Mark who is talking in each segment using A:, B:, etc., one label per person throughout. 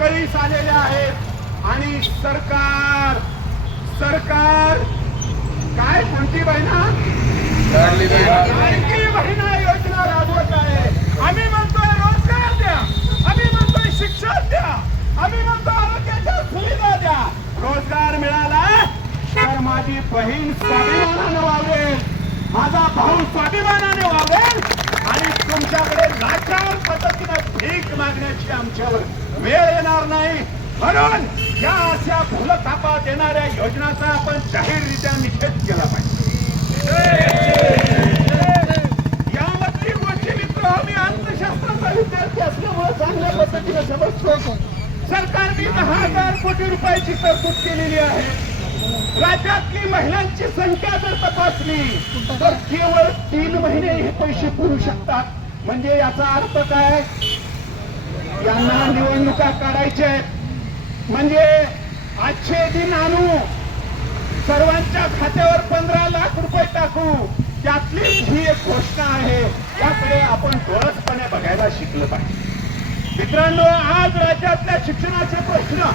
A: कळीस आलेल्या आहेत. आणि सरकार सरकार काय कोणती बहिणा? बहिणा योजना राबवत आहे. आम्ही म्हणतोय रोजगार द्या. आम्ही म्हणतोय शिक्षण द्या. आम्ही म्हणतो आरोग्याच्या सुविधा द्या. रोजगार मिळाला तर माझी बहीण स्वाभिमानाने वावरेल माझा भाऊ स्वाभिमानाने वावरेल आणि तुमच्याकडे लाचार पद्धतीने भीक मागण्याची आमच्यावर वेळ येणार नाही. म्हणून या अशा भूलथापा देणाऱ्या योजनाचा आपण जाहीररित्या निषेध केला पाहिजे. यावरती गोष्टी मित्र मी अर्थशास्त्राचा विद्यार्थी असल्यामुळे चांगल्या पद्धतीने समजतो. सरकारने दहा हजार कोटी रुपयाची तरतूद केलेली आहे. राज्यातली महिलांची संख्या जर तपासली तर केवळ तीन महिने हे पैसे पुरू शकतात. म्हणजे याचा अर्थ काय? यांना निवडणुका काढायच्या आहेत. म्हणजे आजचे दिन आणू सर्वांच्या खात्यावर पंधरा लाख रुपये टाकू त्यातली ही एक घोषणा आहे त्याकडे आपण डोळसपणे बघायला शिकलं पाहिजे. मित्रांनो आज राज्यातल्या शिक्षणाचे प्रश्न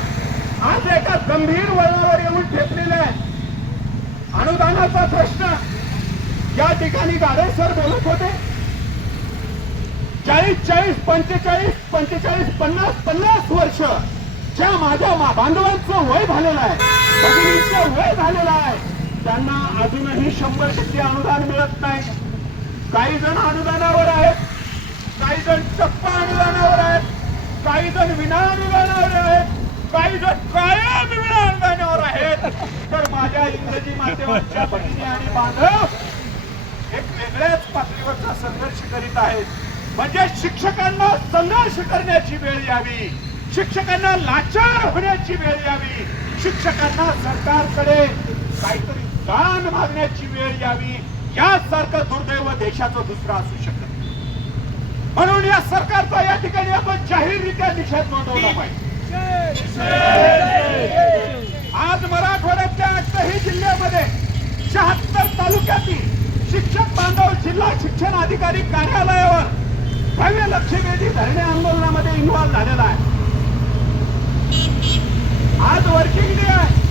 A: आज एका गंभीर वळणावर येऊन ठेपलेले आहेत. अनुदानाचा प्रश्न या ठिकाणी गाडे सर बोलत होते. चाळीस चाळीस पंचेचाळीस पंचेचाळीस पन्नास पन्नास वर्ष ज्या माझ्या बांधवांचं वय झालेलं आहे. भगिनींचं वय झालेलं आहे. त्यांना अजूनही शंभर टक्के अनुदान मिळत नाही. काही जण अनुदानावर आहेत. काही जण टप्पा अनुदानावर आहेत. काही जण विना अनुदानावर आहेत. काही जण कायम विना अनुदानावर आहेत. तर माझ्या इंग्रजी माध्यमांच्या भगिनी आणि बांधव एक वेगळ्याच पातळीवरचा संघर्ष करीत आहेत. म्हणजे शिक्षकांना संघर्ष करण्याची वेळ यावी. शिक्षकांना लाचार होण्याची वेळ यावी. शिक्षकांना सरकारकडे काहीतरी दान मागण्याची वेळ यावी. यासारखं दुर्दैव देशाचं दुसरं असू शकत म्हणून या सरकारचा या ठिकाणी आपण जाहीररित्या निषेध नोंदवला पाहिजे. आज मराठवाड्यातल्या आठही जिल्ह्यामध्ये शहात्तर तालुक्यातील शिक्षक बांधव जिल्हा शिक्षण अधिकारी कार्यालयावर भव्य लक्षवेधी धरणे आंदोलनामध्ये इन्व्हॉल्व झालेला आहे. आज वर्किंग डे आहे.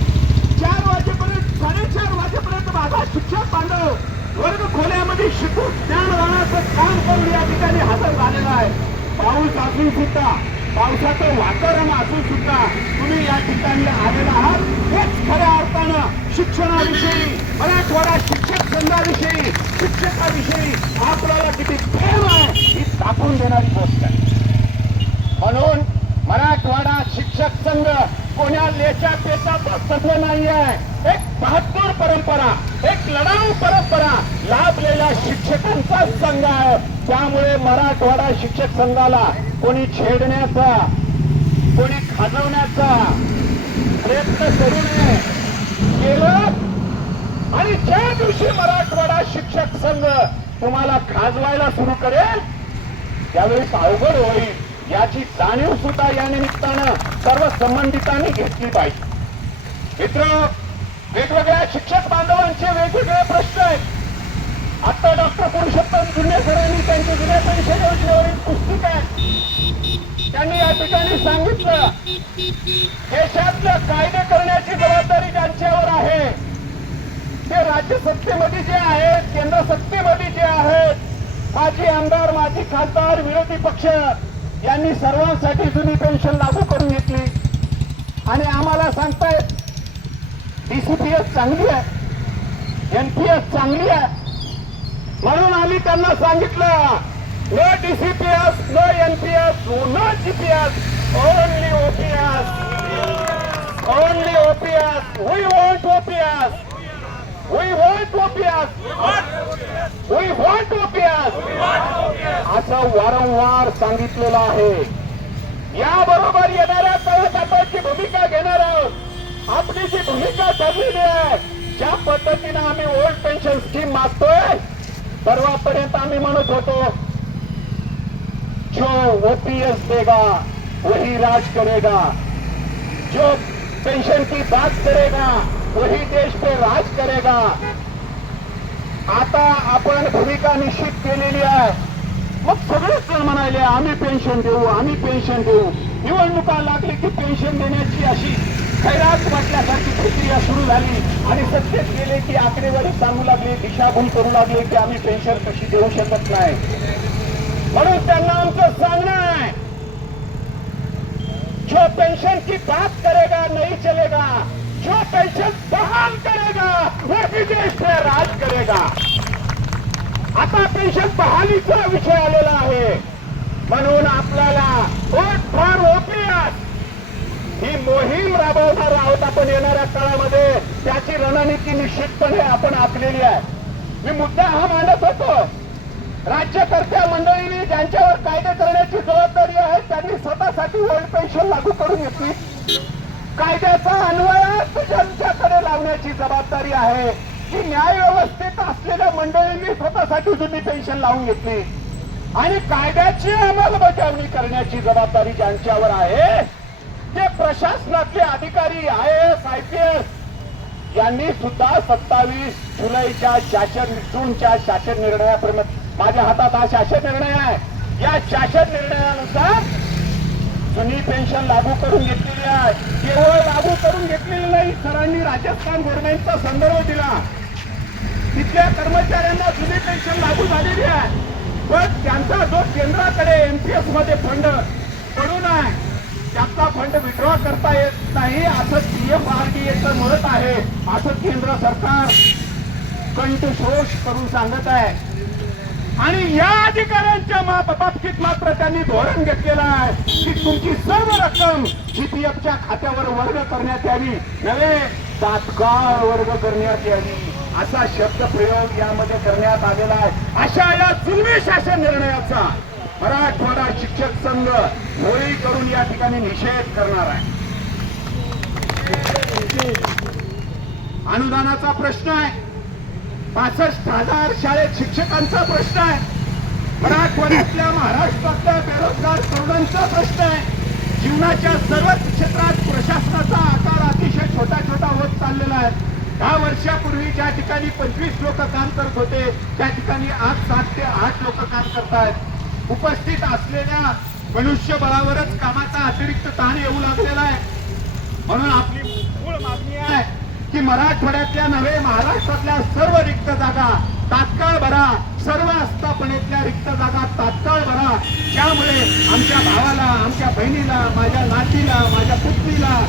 A: चार वाजेपर्यंत साडेचार वाजेपर्यंत माझा शिक्षक बांधव वर्ग खोल्यामध्ये शिकून ज्ञानदानाचं काम करून या ठिकाणी हजर झालेला आहे. पाऊस असून सुद्धा पावसाचं वातावरण असून सुद्धा तुम्ही या ठिकाणी आलेला आहात. हेच खऱ्या अर्थानं शिक्षणाविषयी मराठवाडा शिक्षक संघाविषयी शिक्षकाविषयी आपल्याला किती प्रेम आहे. टाकून देणारी गोष्ट आहे. म्हणून मराठवाडा शिक्षक संघ कोण्या लेच्या पेचाचा संघ नाही आहे एक बहादूर परंपरा एक लढाऊ परंपरा लाभलेल्या शिक्षकांचा संघ आहे. त्यामुळे मराठवाडा शिक्षक संघाला कोणी छेडण्याचा कोणी खाजवण्याचा प्रयत्न करू नये. केलं? आणि ज्या दिवशी मराठवाडा शिक्षक संघ तुम्हाला खाजवायला सुरू करेल त्यावेळेस अवघड होईल याची जाणीव सुद्धा या निमित्तानं सर्व संबंधितांनी घेतली पाहिजे. मित्र वेगवेगळ्या शिक्षक बांधवांचे वेगवेगळे प्रश्न आहेत. आता डॉक्टर पुरुषोत्तम जुन्नेसरांनी त्यांच्या जुन्या परिषद योजनेवरील पुस्तिका आहे त्यांनी या ठिकाणी सांगितलं देशातलं कायदे करण्याची जबाबदारी ज्यांच्यावर आहे ते राज्य सत्तेमध्ये जे आहेत केंद्र सत्तेमध्ये जे आहेत माजी आमदार माजी खासदार विरोधी पक्ष यांनी सर्वांसाठी जुनी पेन्शन लागू करून घेतली. आणि आम्हाला सांगतायत डीसीपीएस चांगली आहे एनपीएस चांगली आहे. म्हणून आम्ही त्यांना सांगितलं no DCPS no NPS no GPS only OPS only OPS we want OPS we want OPS we want असं वारंवार सांगितलेलं आहे. याबरोबर येणाऱ्या तळटाची भूमिका घेणार आहोत. आपली जी भूमिका ठरलेली आहे ज्या पद्धतीनं आम्ही ओल्ड पेन्शन स्कीम मागतोय परवापर्यंत आम्ही म्हणत होतो जो ओपीएस देगा वही राज करेगा. जो पेंशन की बात करेगा वही देश पे राज करेगा. आता आपण भूमिका निश्चित केलेली आहे. मग सगळेच जण म्हणाले आम्ही पेन्शन देऊ आम्ही पेन्शन देऊ. निवडणुका लागली की पेन्शन देण्याची अशी खैरात वाटल्यासारखी प्रक्रिया सुरू झाली. आणि सत्तेत गेले की आकडेवारी सांगू लागले दिशाभूल करू लागले की आम्ही पेन्शन कशी देऊ शकत नाही. म्हणून त्यांना आमचं सांगणं आहे जो पेन्शन की बात करेगा नहीं चलेगा. जो पेंशन बहाल करेगा वो विदेश राज करेगा. आता पेन्शन बहालीचा विषय आलेला आहे. म्हणून आपल्याला वोट फॉर ओपीएस ही मोहीम राबवणार आहोत आपण येणाऱ्या काळामध्ये. त्याची रणनीती निश्चितपणे आपण आखलेली आहे. मी मुद्दा हा मांडत होतो. राज्यकर्त्या मंडळीने ज्यांच्यावर कायदे करण्याची जबाबदारी आहे त्यांनी स्वतःसाठी ओल्ड पेन्शन लागू करून घेतली. कायद्याचा अन्वय ज्यांच्याकडे लावण्याची जबाबदारी आहे की न्याय व्यवस्थेत असलेल्या मंडळींनी स्वतःसाठी जुनी पेन्शन लावून घेतली. आणि कायद्याची अंमलबजावणी करण्याची जबाबदारी ज्यांच्यावर आहे ते प्रशासनातले अधिकारी I S I P S यांनी सुद्धा सत्तावीस जुलैच्या शासन जूनच्या शासन निर्णयापर्यंत माझ्या हातात हा शासन निर्णय आहे. या शासन निर्णयानुसार जुनी पेन्शन लागू करून घेतलेली आहे. केवळ लागू करून घेतलेली नाही सरांनी राजस्थान गव्हर्नमेंटचा संदर्भ दिला. तिथल्या कर्मचाऱ्यांना जुनी पेन्शन लागू झालेली आहे. पण त्यांचा जो केंद्राकडे एमपीएसमध्ये फंड पडून आहे त्याचा फंड विड्रॉ करता येत नाही असं पी एफ आर डी आरडीएचं म्हणत आहे असं केंद्र सरकार कंठशोष करून सांगत आहे. आणि या अधिकाऱ्यांच्या मा- बाबतीत मात्र त्यांनी धोरण घेतलेलं आहे की तुमची सर्व रक्कम जीपीएफच्या खात्यावर वर्ग करण्यात यावी. नव्हे तात्काळ वर्ग करण्यात यावी. असा शब्द प्रयोग यामध्ये करण्यात आलेला आहे. अशा या जुलमी शासन निर्णयाचा मराठवाडा शिक्षक संघ होळी करून या ठिकाणी निषेध करणार आहे. अनुदानाचा प्रश्न आहे. पासष्ट हजार शाळेत शिक्षकांचा प्रश्न आहे. मराठवाड्यातल्या महाराष्ट्रातल्या बेरोजगार तरुणांचा प्रश्न आहे. जीवनाच्या सर्वच क्षेत्रात प्रशासनाचा आकार अतिशय छोटा छोटा होत चाललेला आहे. दहा वर्षापूर्वी ज्या ठिकाणी पंचवीस लोक काम करत होते त्या ठिकाणी आज सात ते आठ लोक काम करतात उपस्थित असलेल्या मनुष्यबळावरच कामाचा अतिरिक्त ताण येऊ लागलेला आहे. म्हणून आपली मूळ मागणी आहे की मराठवाड्यातल्या नव्हे महाराष्ट्रातल्या सर्व रिक्त जागा तात्काळ भरा. सर्व आस्थापनेतल्या रिक्त जागा तात्काळ भरा. त्यामुळे आमच्या भावाला आमच्या बहिणीला माझ्या नातीला माझ्या पुत्रीला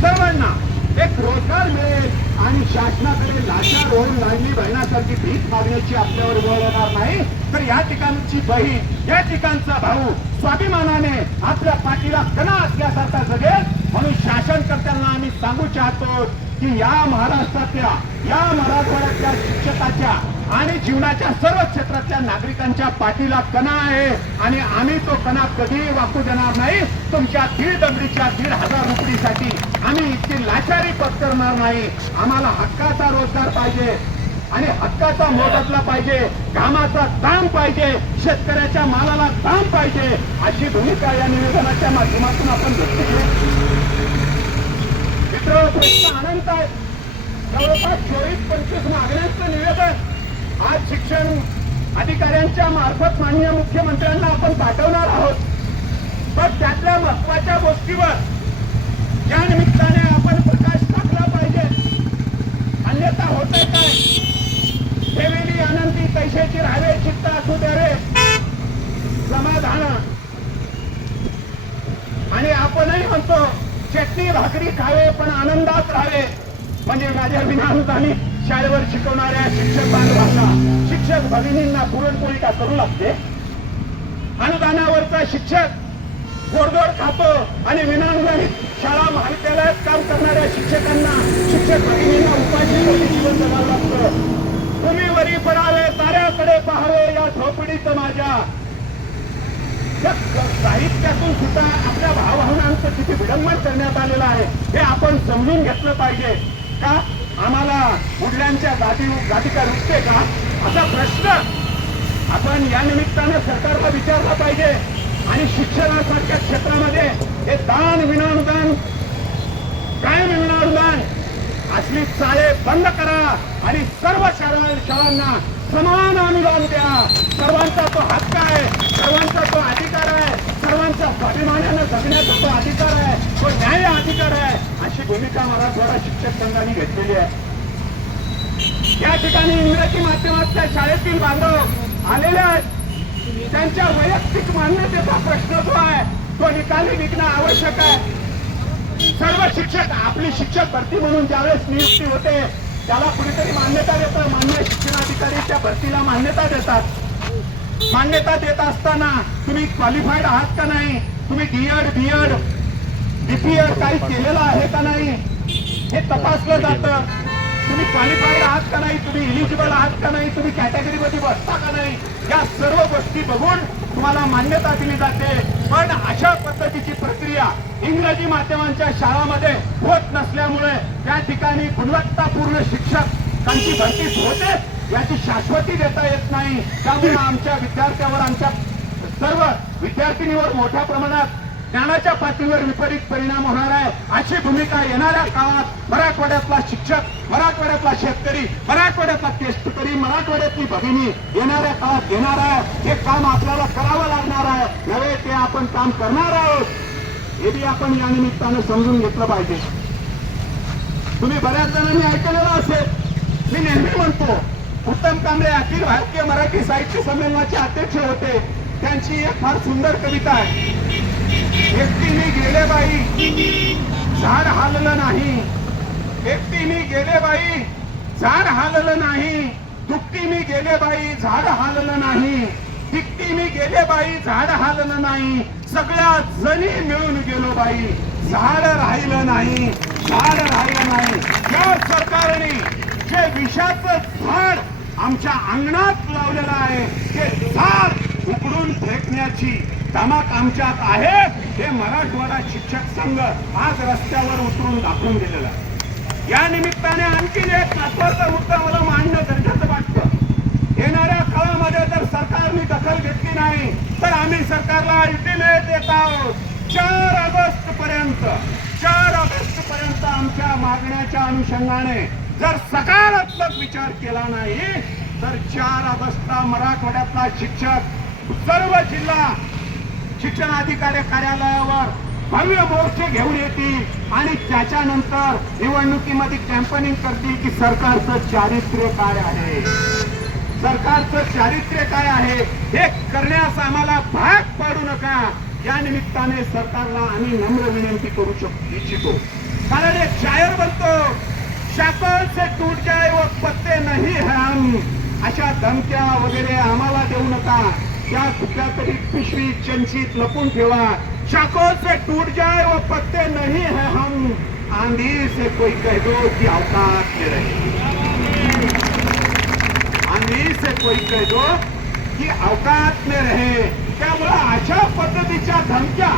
A: सर्वांना एक रोजगार मिळेल आणि शासनाकडे लाचार होऊन लाडली बहिणासारखी भीक मागण्याची आपल्यावर वेळ येणार नाही. तर या ठिकाणची बहीण या ठिकाणचा भाऊ स्वाभिमानाने आपल्या पाठीला कणा असल्यासारखा जगेल. म्हणून शासनकर्त्यांना आम्ही सांगू चाहतो की या महाराष्ट्रातल्या या मराठवाड्यातल्या शिक्षकाच्या आणि जीवनाच्या सर्व क्षेत्रातल्या नागरिकांच्या पाठीला कणा आहे. आणि आम्ही तो कणा कधीही वाकू देणार नाही. तुमच्या दीड दगडीच्या दीड हजार रुपयेसाठी आम्ही इतकी लाचारी पत्करणार नाही. आम्हाला हक्काचा रोजगार पाहिजे. आणि हक्काचा मोबदला पाहिजे. कामाचा दाम पाहिजे. शेतकऱ्याच्या मालाला दाम पाहिजे. अशी भूमिका या निवेदनाच्या माध्यमातून आपण व्यक्त मित्र प्रश्न अनंत आहे. जवळपास चोवीस पंचवीस मागण्यांचं निवेदन आज शिक्षण अधिकाऱ्यांच्या मार्फत माननीय मुख्यमंत्र्यांना आपण पाठवणार आहोत. पण त्यातल्या महत्त्वाच्या गोष्टीवर या निमित्ताने आपण प्रकाश टाकला पाहिजे अन्यथा होतंय काय? ठेवेली आनंदी पैशाची राहावे चित्त असू दे रे. समाधान. आणि आपणही म्हणतो चटणी भाकरी खावे पण आनंदात राहावे. म्हणजे माझ्या विनानुदानी शाळेवर शिकवणाऱ्या शिक्षक बांधवांना शिक्षक भगिनींना पुरणपोळी का करू लागते? अनुदानावरचा शिक्षक गोडगोड खातो आणि विनानुदानी शाळा महाविद्यालयात काम करणाऱ्या शिक्षकांना शिक्षक भगिनींना उपाशी जीवन जगावं लागतं. तुम्ही वरी पडावे ताऱ्याकडे पाहावे या झोपडीचं माझ्या. साहित्यातून सुद्धा आपल्या भावभावनांचं किती विडंबन करण्यात आलेलं आहे हे आपण समजून घेतलं पाहिजे. का? आम्हाला कुठल्यांच्या गादी गादिका रुजते का? असा प्रश्न आपण या निमित्तानं सरकारला विचारला पाहिजे. आणि शिक्षणासारख्या क्षेत्रामध्ये हे दान विनानुदान काय विनानुदान असली चाळे बंद करा आणि सर्व शाळा शाळांना समान अनुदान द्या. सर्वांचा तो हक्क आहे सर्वांचा तो अधिकार आहे. सर्वांचा स्वाभिमानानं जगण्याचा तो अधिकार आहे. तो न्याय अधिकार आहे. अशी भूमिका मराठवाडा शिक्षक संघाने घेतलेली आहे. या ठिकाणी इंग्रजी माध्यमातल्या शाळेतील बांधव आलेले आहेत. त्यांच्या वैयक्तिक मान्यतेचा प्रश्न जो आहे तो निकाली निघणं आवश्यक आहे. सर्व शिक्षक आपली शिक्षक भरती म्हणून ज्यावेळेस नियुक्ती होते त्याला कुणीतरी मान्यता देतं मान्य शिक्षणाधिकारी त्या भरतीला मान्यता देतात. मान्यता देत असताना तुम्ही क्वालिफाईड आहात का नाही? तुम्ही डीएड बीएड बीपीएड काही केलेलं आहे का नाही? हे तपासलं जातं. तुम्ही क्वालिफाईड आहात का नाही? तुम्ही इलिजिबल आहात का नाही? तुम्ही कॅटेगरीमध्ये बसता का नाही? या सर्व गोष्टी बघून तुम्हाला मान्यता दिली जाते. पण अशा पद्धतीची प्रक्रिया इंग्रजी माध्यमांच्या शाळामध्ये होत नसल्यामुळे त्या ठिकाणी गुणवत्तापूर्ण शिक्षक त्यांची भरती होते याची शाश्वती देता येत नाही. त्यामुळे आमच्या विद्यार्थ्यावर आमच्या सर्व विद्यार्थिनीवर मोठ्या प्रमाणात ज्ञानाच्या पातळीवर विपरीत परिणाम होणार आहे. अशी भूमिका येणाऱ्या काळात मराठवाड्यातला शिक्षक मराठवाड्यातला शेतकरी मराठवाड्यातला केष्टकरी मराठवाड्यातली भगिनी येणाऱ्या काळात घेणार आहे. हे काम आपल्याला करावं लागणार आहे. नव्हे ते आपण काम करणार आहोत. हे बी आपण या निमित्तानं समजून घेतलं पाहिजे. तुम्ही बऱ्याच जणांनी ऐकलेलं असेल. मी नेहमी म्हणतो उत्तम कांबळे अखिल भारतीय मराठी साहित्य संमेलनाचे अध्यक्ष होते. त्यांची एक फार सुंदर कविता आहे. एकटीने गेले बाई झाड हाललं नाही. एकटीने गेले बाई झाड हाललं नाही. दुपटीने गेले बाई झाड हाललं नाही. तिकटीने गेले बाई झाड हाललं नाही. सगळ्या जणी मिळून गेलो बाई झाड राहिलं नाही. झाड राहिलं नाही. या सरकारने जे विषाचं झाड आमच्या अंगणात लावलेलं आहे. ते झाड उकडून फेकण्याची धमक आमच्यात आहे. हे मराठवाडा शिक्षक संघ आज रस्त्यावर उतरून दाखवून दिलेला आहे. या निमित्ताने आणखी एक महत्त्वाचा मुद्दा मला मांडणं गरजेचं वाटतं. येणाऱ्या काळामध्ये जर सरकारने दखल घेतली नाही तर आम्ही सरकारला अल्टिमेट देत आहोत. चार ऑगस्ट पर्यंत चार मागण्याच्या अनुषंगाने जर सकारात्मक विचार केला नाही तर चार ऑगस्टला मराठवाड्यातला शिक्षक सर्व जिल्हा शिक्षण अधिकारी कार्यालयावर भव्य मोर्चे घेऊन येतील आणि त्याच्यानंतर निवडणुकीमध्ये कॅम्पनिंग करतील की सरकारचं चारित्र्य काय आहे. सरकारचं चारित्र्य काय आहे हे करण्यास आम्हाला भाग पाडू नका. या निमित्ताने सरकारला आम्ही नम्र विनंती करू शकतो इच्छितो. कारण एक शायर बनतो शाकल से टूट जाए वो पत्ते नहीं है हम अशा धमक्या वगैरे आम्हाला देऊ नका. त्या कुठल्या तरी पिशवी चंचीत लपून ठेवा. शाखों से टूट जाए वो पत्ते नहीं है हम आंधी से कोई कह दो कि अवकाश में रहे. आंधी से कोई कह दो कि अवकाश में रहे. त्यामुळे अशा पद्धतीच्या धमक्या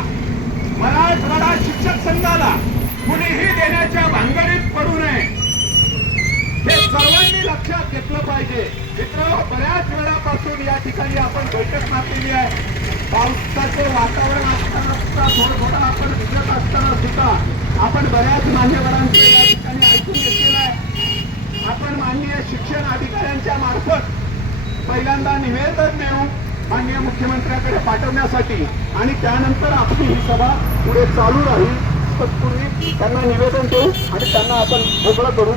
A: मराठवाडा शिक्षक संघाला कुणीही देण्याच्या भानगडीत पडू नये. हे सर्वांनी लक्षात घेतलं पाहिजे. मित्र बऱ्याच वेळापासून या ठिकाणी आपण बैठक मारलेली आहे. पावसाचे वातावरण असताना सुद्धा थोडं थोडं आपण भिजत असताना सुद्धा आपण बऱ्याच मान्यवरांचे या ठिकाणी ऐकून घेतलेलं आहे. आपण माननीय शिक्षण अधिकाऱ्यांच्या मार्फत पहिल्यांदा निवेदन देऊ माननीय मुख्यमंत्र्यांकडे पाठवण्यासाठी आणि त्यानंतर आपली ही सभा पुढे चालू राहील. तत्पूर्वी त्यांना निवेदन देऊ आणि त्यांना आपण मोकळं करू.